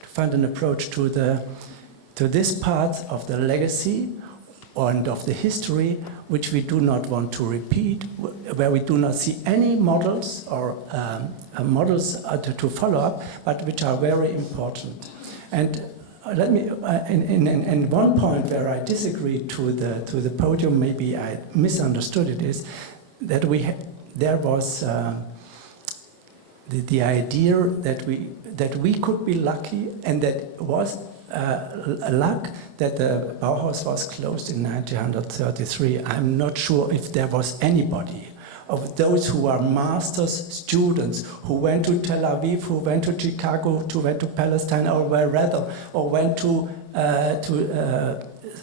find an approach to this part of the legacy and of the history, which we do not want to repeat, where we do not see any models or models to follow up, but which are very important. And let me, in one point where I disagree to the podium, maybe I misunderstood it, is that there was the idea that we could be lucky, and that was a luck that the Bauhaus was closed in 1933. I'm not sure if there was anybody of those who are master's students who went to Tel Aviv, who went to Chicago, who went to Palestine, or went to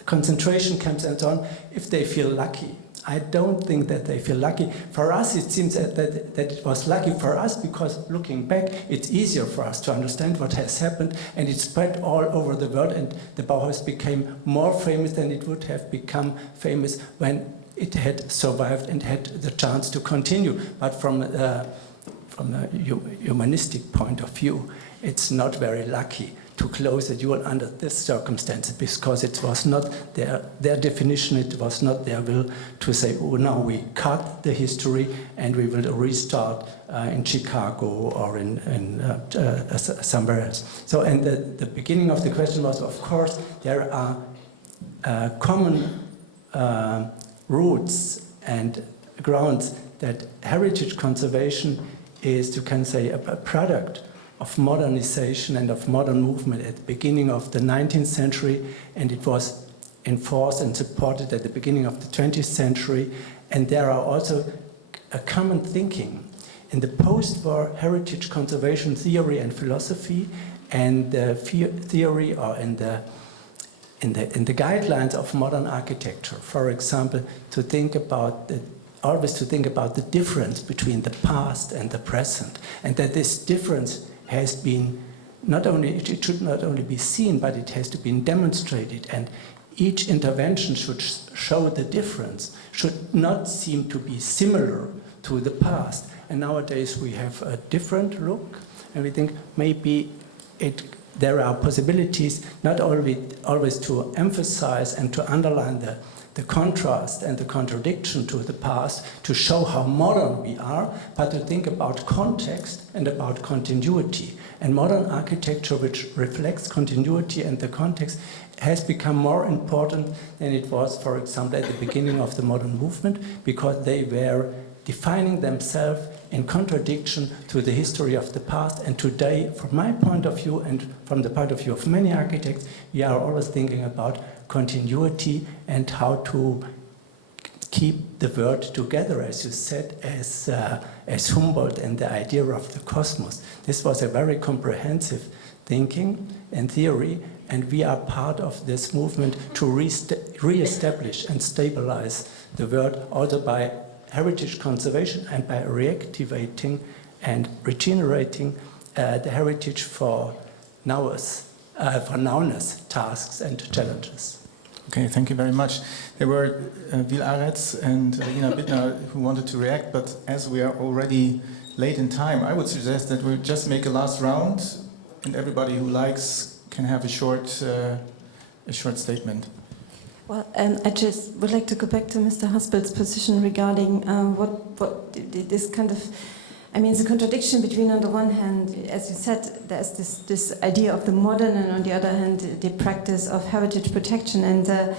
concentration camps and so on, if they feel lucky. I don't think that they feel lucky. For us, it seems that it was lucky for us because, looking back, it's easier for us to understand what has happened, and it spread all over the world, and the Bauhaus became more famous than it would have become famous when it had survived and had the chance to continue. But from a humanistic point of view, it's not very lucky to close the duel under this circumstance, because it was not their definition, it was not their will to say, oh, now we cut the history and we will restart in Chicago or in somewhere else. So, and the beginning of the question was, of course, there are common roots and grounds that heritage conservation is, you can say, a product of modernization and of modern movement at the beginning of the 19th century, and it was enforced and supported at the beginning of the 20th century. And there are also a common thinking in the post-war heritage conservation theory and philosophy, and the theory or in the guidelines of modern architecture. For example, always to think about the difference between the past and the present, and that this difference has been it should not only be seen, but it has to be demonstrated. And each intervention should show the difference, should not seem to be similar to the past. And nowadays we have a different look, and we think maybe there are possibilities not always to emphasize and to underline the contrast and the contradiction to the past, to show how modern we are, but to think about context and about continuity. And modern architecture, which reflects continuity and the context, has become more important than it was, for example, at the beginning of the modern movement, because they were defining themselves in contradiction to the history of the past. And today, from my point of view and from the point of view of many architects, we are always thinking about continuity and how to keep the world together, as you said, as Humboldt and the idea of the cosmos. This was a very comprehensive thinking and theory, and we are part of this movement to re-establish and stabilize the world, also by heritage conservation and by reactivating and regenerating the heritage for nowness tasks and challenges. Okay, thank you very much. There were Wiel Arets and Regina Bittner who wanted to react, but as we are already late in time, I would suggest that we just make a last round, and everybody who likes can have a short statement. Well, I just would like to go back to Mr. Haspel's position regarding this kind of, I mean, the contradiction between, on the one hand, as you said, there's this idea of the modern, and on the other hand, the practice of heritage protection. And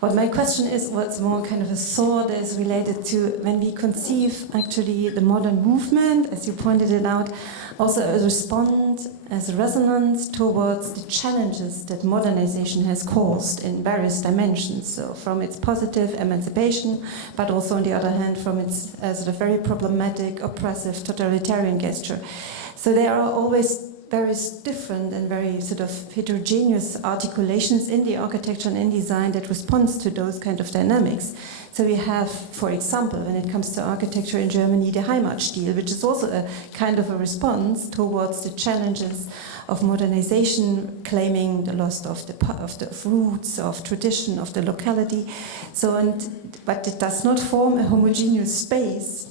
what my question is, what's more kind of a thought is related to when we conceive actually the modern movement, as you pointed it out, also a response, as a resonance towards the challenges that modernization has caused in various dimensions. So from its positive emancipation, but also on the other hand from its sort of very problematic, oppressive, totalitarian gesture. So there are always various different and very sort of heterogeneous articulations in the architecture and in design that responds to those kind of dynamics. So we have, for example, when it comes to architecture in Germany, the Heimatstil, which is also a kind of a response towards the challenges of modernization, claiming the loss of the roots, of tradition, of the locality. So, but it does not form a homogeneous space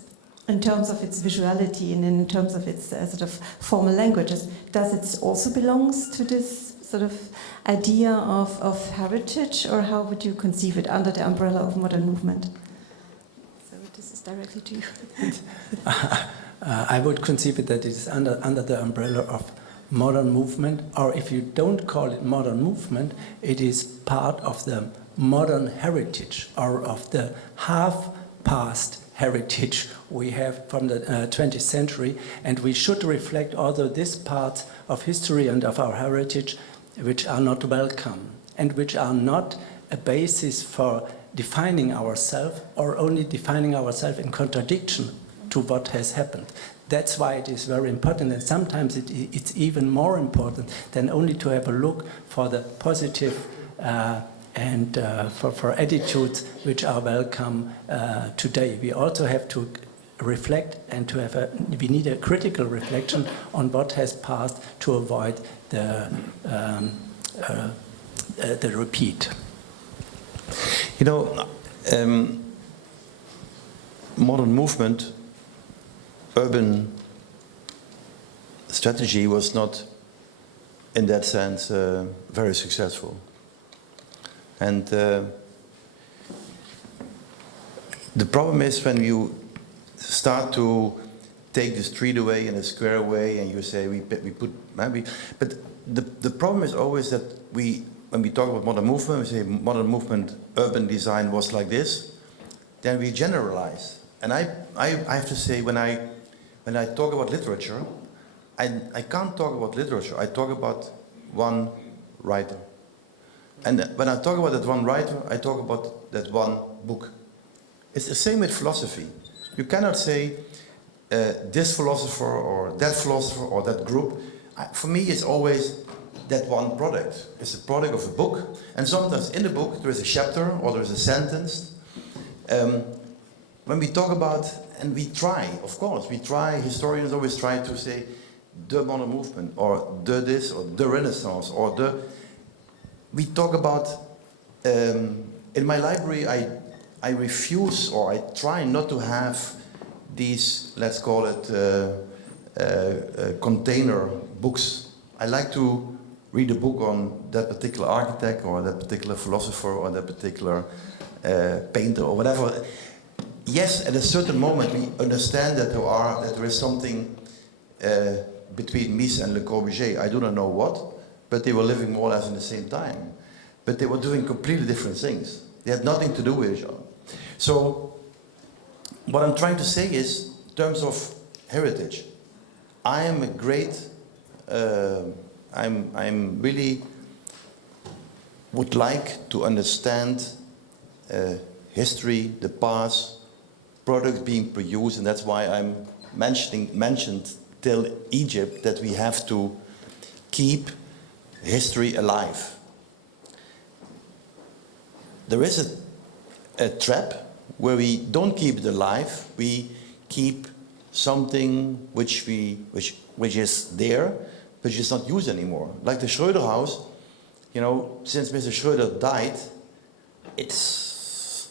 in terms of its visuality and in terms of its sort of formal languages. Does it also belongs to this sort of idea of heritage, or how would you conceive it under the umbrella of modern movement? So this is directly to you. I would conceive it that it is under the umbrella of modern movement, or if you don't call it modern movement, it is part of the modern heritage, or of the half-past heritage we have from the 20th century, and we should reflect also these parts of history and of our heritage which are not welcome and which are not a basis for defining ourselves, or only defining ourselves in contradiction to what has happened. That's why it is very important, and sometimes it's even more important than only to have a look for the positive and for attitudes which are welcome today. We also have to reflect and to have we need a critical reflection on what has passed to avoid the repeat. You know, modern movement, urban strategy was not, in that sense, very successful. And the problem is when you start to take the street away and the square away, and you say we put maybe, but the problem is always that when we talk about modern movement, we say modern movement, urban design was like this, then we generalize. And I have to say, when I talk about literature, I can't talk about literature. I talk about one writer. And when I talk about that one writer, I talk about that one book. It's the same with philosophy. You cannot say this philosopher or that group. For me, it's always that one product. It's a product of a book. And sometimes in the book there is a chapter or there is a sentence. When we talk about, and we try, of course, historians always try to say the modern movement or the this or the Renaissance or the... We talk about in my library, I refuse, or I try not to have these, let's call it, container books. I like to read a book on that particular architect, or that particular philosopher, or that particular painter, or whatever. Yes, at a certain moment we understand that there is something between Mies and Le Corbusier. I do not know what, but they were living more or less in the same time. But they were doing completely different things. They had nothing to do with each other. So, what I'm trying to say is, in terms of heritage, I am a great, I'm really would like to understand history, the past, products being produced, and that's why I'm mentioned till Egypt that we have to keep history alive. There is a trap where we don't keep it alive. We keep something which is there, which is not used anymore. Like the Schröder house, you know, since Mr. Schröder died, it's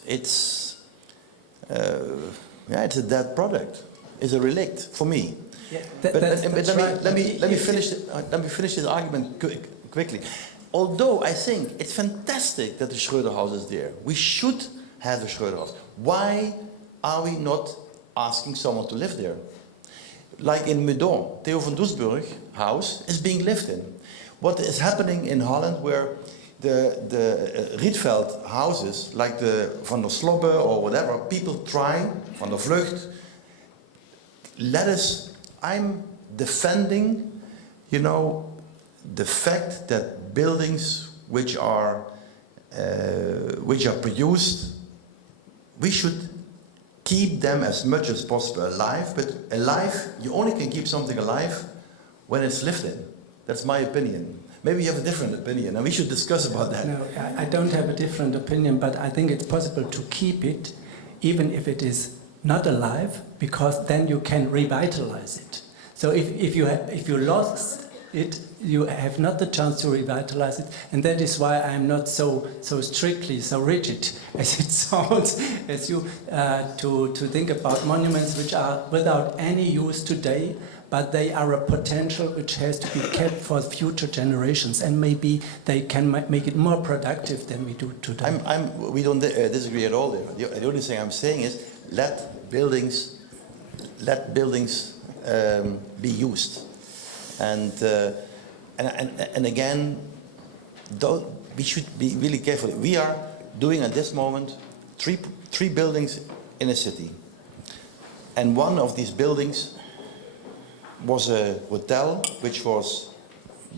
a dead product. It's a relict for me. Yeah, let me finish this argument quickly. Although I think it's fantastic that the Schröder house is there. We should have a Schröder house. Why are we not asking someone to live there? Like in Meudon, Theo van Doesburg house is being lived in. What is happening in Holland, where the Rietveld houses, like the Van der Slobbe or whatever, people try, Van der Vlucht, I'm defending, you know, the fact that buildings which are produced, we should keep them as much as possible alive, but alive, you only can keep something alive when it's lived in. That's my opinion. Maybe you have a different opinion, and we should discuss about that. No, I don't have a different opinion, but I think it's possible to keep it, even if it is not alive, because then you can revitalize it. So if you lost it, you have not the chance to revitalize it, and that is why I'm not so strictly, so rigid as it sounds, as you to think about monuments which are without any use today, but they are a potential which has to be kept for future generations, and maybe they can make it more productive than we do today. We don't disagree at all there. The only thing I'm saying is let buildings be used, and again, we should be really careful. We are doing at this moment three buildings in a city, and one of these buildings was a hotel which was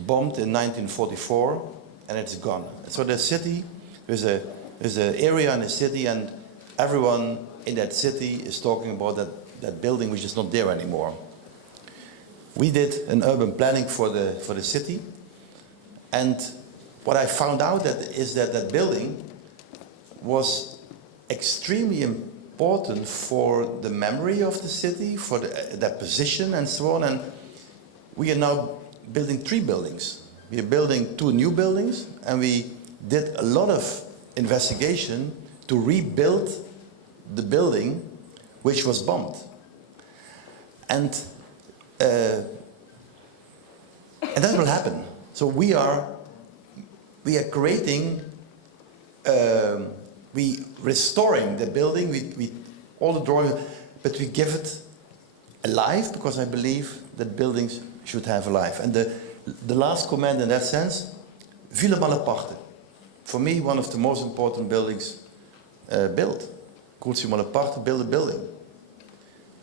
bombed in 1944, and it's gone. So the city, there's an area in the city, and everyone in that city is talking about that building which is not there anymore. We did an urban planning for the city, and what I found out is that building was extremely important for the memory of the city, for that position and so on. And we are now building 3 buildings. We are building 2 new buildings, and we did a lot of investigation to rebuild the building which was bombed. And that will happen. So we are creating, we restoring the building, we all the drawings, but we give it a life, because I believe that buildings should have a life. And the last comment in that sense, Villa Malaparte. For me, one of the most important buildings built. Courtesy Malaparte built a building.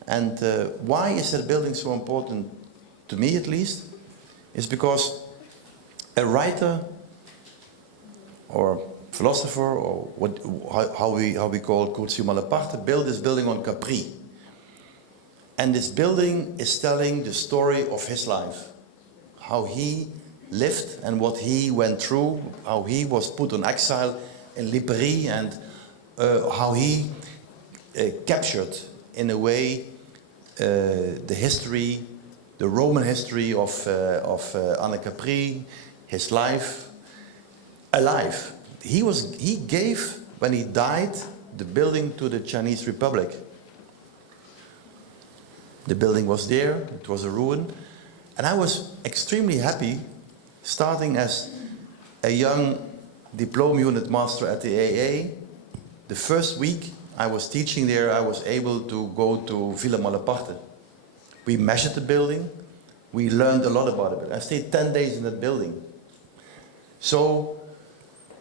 And why is that building so important, to me at least, is because a writer or philosopher, or how we call Courtesy Malaparte, built this building on Capri. And this building is telling the story of his life, how he lived and what he went through, how he was put on exile in Lipari, and how he captured, in a way, the history, the Roman history of Anne Capri, his life, alive. he gave, when he died, the building to the Chinese Republic. The building was there, it was a ruin, and I was extremely happy, starting as a young diploma unit master at the AA. The first week I was teaching there, I was able to go to Villa Malaparte. We measured the building, we learned a lot about it. I stayed 10 days in that building. So,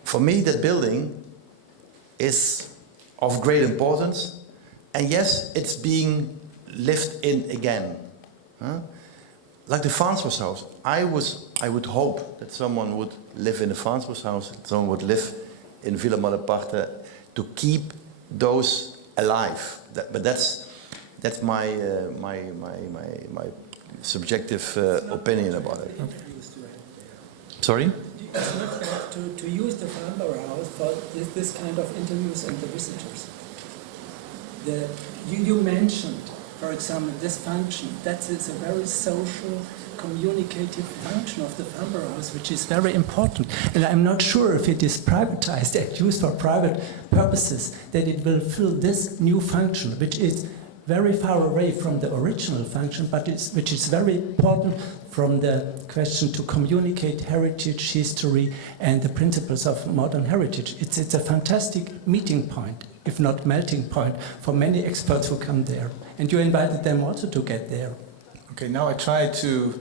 for me, that building is of great importance, and yes, it's being lived in again. Huh? Like the Farnsworth House. I would hope that someone would live in the Farnsworth House, someone would live in Villa Malaparte to keep those alive. But that's my subjective opinion about it. Sorry? It's not bad to use the Farnborough for this kind of interviews and the visitors. You mentioned, for example, this function. That is a very social, communicative function of the Farnborough House, which is very important. And I'm not sure if it is privatized and used for private purposes, that it will fill this new function, which is very far away from the original function, but which is very important from the question to communicate heritage, history, and the principles of modern heritage. It's a fantastic meeting point, if not melting point, for many experts who come there. And you invited them also to get there. Okay, now I try to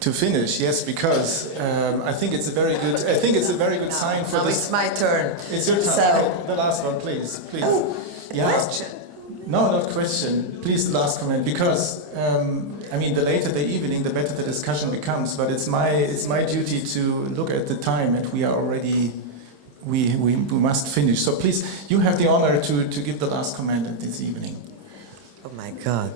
finish. Yes, because I think it's a very good. I think it's a very good sign for this. It's my turn. It's your turn. So, okay, the last one, please. Oh, yeah. Question. No, not question. Please, the last comment. Because I mean, the later the evening, the better the discussion becomes. But it's my duty to look at the time, and we are already. We must finish. So please, you have the honor to give the last comment at this evening. Oh my God.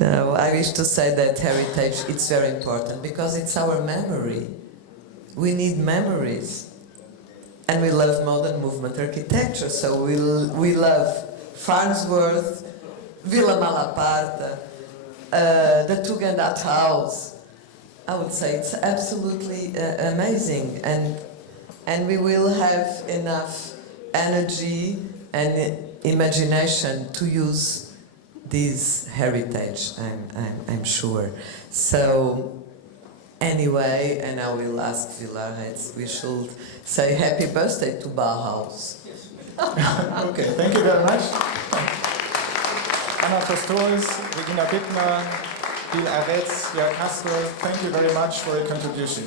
No, I wish to say that heritage, it's very important because it's our memory. We need memories. And we love modern movement architecture, so we love Farnsworth, Villa Malaparte, the Tugendhat House. I would say it's absolutely amazing. And we will have enough energy and imagination to use this heritage, I'm sure. So, anyway, and I will ask Wiel Arets, we should say happy birthday to Bauhaus. Okay, thank you very much. Anna Tostões, Regina Bittner, Wiel Arets, Jörg Haspel, thank you very much for your contribution.